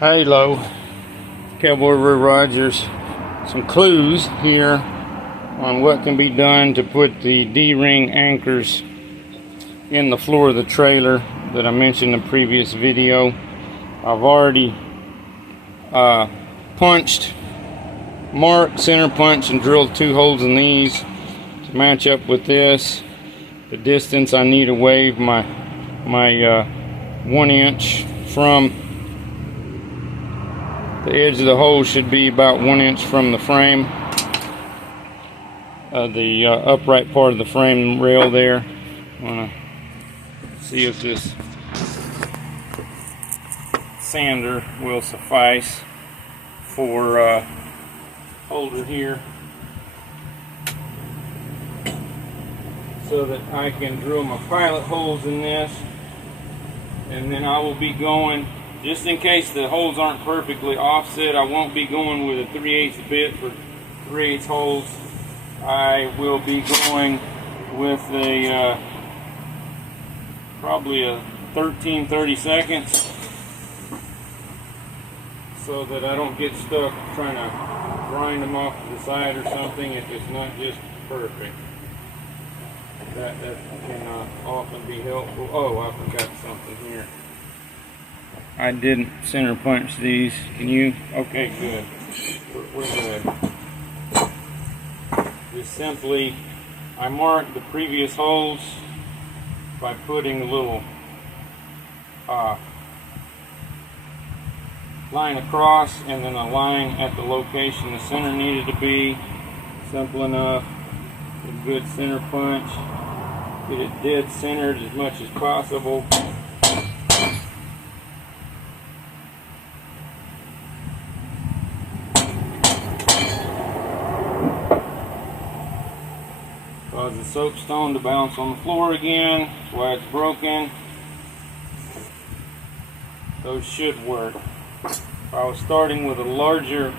Hello, Cowboy Roy Rogers. Some clues here on what can be done to put the D-ring anchors in the floor of the trailer that I mentioned in the previous video. I've already marked, center punch, and drilled 2 holes in these to match up with this. The distance I need away my 1 inch from the edge of the hole should be about 1 inch from the frame, the upright part of the frame rail there. I want to see if this sander will suffice for holder here, so that I can drill my pilot holes in this, and then I will be going, just in case the holes aren't perfectly offset, I won't be going with a 3/8 bit for 3/8 holes. I will be going with a probably a 13/32, so that I don't get stuck trying to grind them off to the side or something if it's not just perfect. That cannot often be helpful. Oh, I forgot something here. I didn't center punch these. Can you? Okay, good. We're good. Just simply, I marked the previous holes by putting a little line across and then a line at the location the center needed to be. Simple enough. A good center punch. Get it dead centered as much as possible. Cause the soapstone to bounce on the floor again. That's why it's broken. Those should work. If I was starting with a larger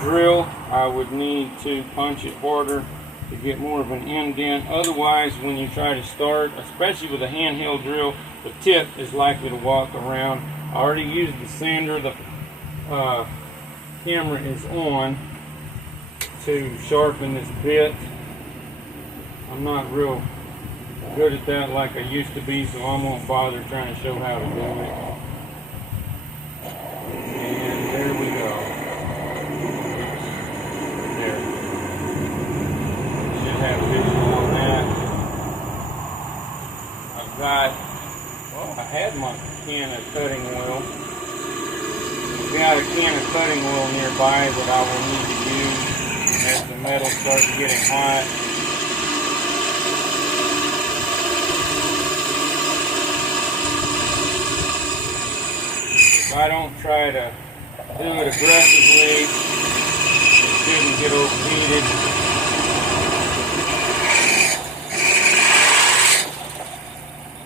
drill, I would need to punch it harder to get more of an indent. Otherwise, when you try to start, especially with a handheld drill, the tip is likely to walk around. I already used the sander. The camera is on to sharpen this bit. I'm not real good at that like I used to be, so I won't bother trying to show how to do it. And there we go. There. Should have visual on that. I've got, well, I had my can of cutting oil. I've got a can of cutting oil nearby that I will need to use as the metal starts getting hot. If I don't try to do it aggressively, it shouldn't get overheated.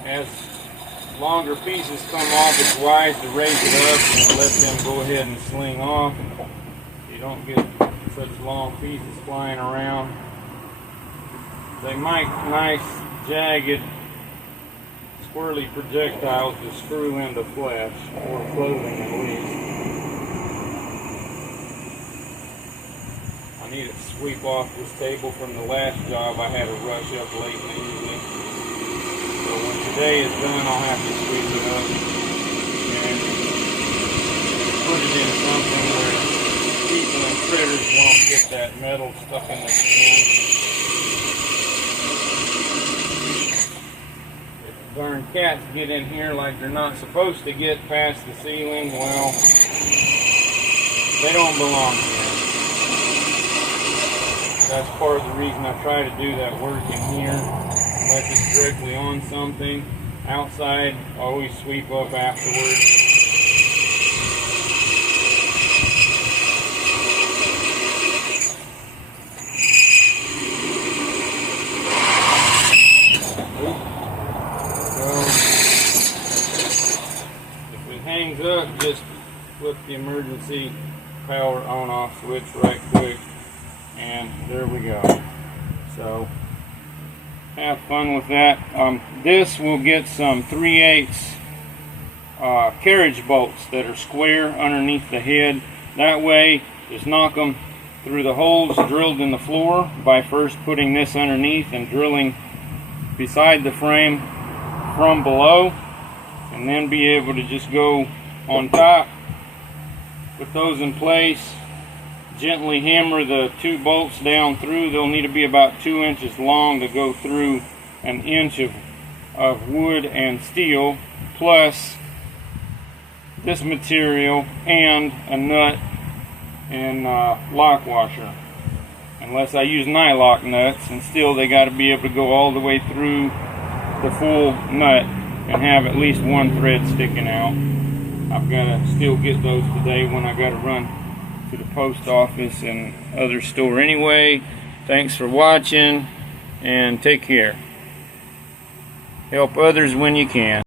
As longer pieces come off, it's wise to raise it up and let them go ahead and sling off. You don't get such long pieces flying around. They make nice, jagged, swirly projectiles to screw into flesh, or clothing at least. I need to sweep off this table from the last job. I had to rush up late in the evening. So when today is done, I'll have to sweep it up and put it in something where people and critters won't get that metal stuck in the skin. Darn cats get in here like they're not supposed to get past the ceiling. Well, they don't belong here. That's part of the reason I try to do that work in here, unless it's directly on something. Outside, I always sweep up afterwards. Up, just flip the emergency power on off switch right quick, and there we go. So have fun with that. This will get some 3/8 carriage bolts that are square underneath the head. That way, just knock them through the holes drilled in the floor by first putting this underneath and drilling beside the frame from below, and then be able to just go on top, put those in place, gently hammer the 2 bolts down through. They'll need to be about 2 inches long to go through an inch of wood and steel, plus this material and a nut and lock washer. Unless I use nylock nuts, and still they got to be able to go all the way through the full nut and have at least 1 thread sticking out. I've got to still get those today when I got to run to the post office and other store. Anyway, thanks for watching and take care. Help others when you can.